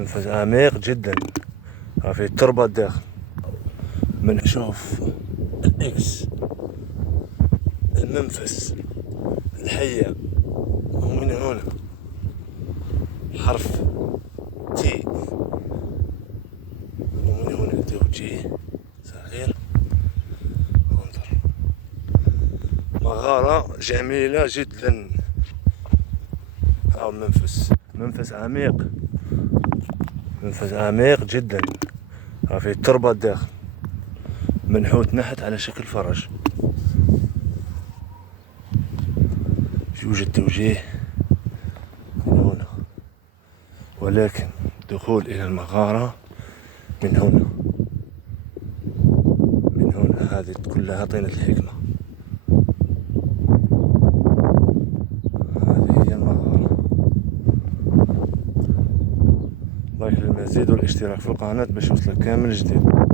منفذ عميق جدا، في التربة الداخل. بنشوف الاكس المنفذ الحية، ومن هنا حرف تي، ومن هنا توجيه صغير. انظر، مغارة جميلة جدا. أو منفذ عميق، منفذ عميق جدا، في التربة الداخل، منحوت نحت على شكل فرج. يوجد توجيه من هنا، ولكن الدخول إلى المغارة من هنا. هذه كلها طينة الحكمة. هذه هي المغارة. لايك للمزيد والاشتراك في القناة باش يوصلك كامل جديد.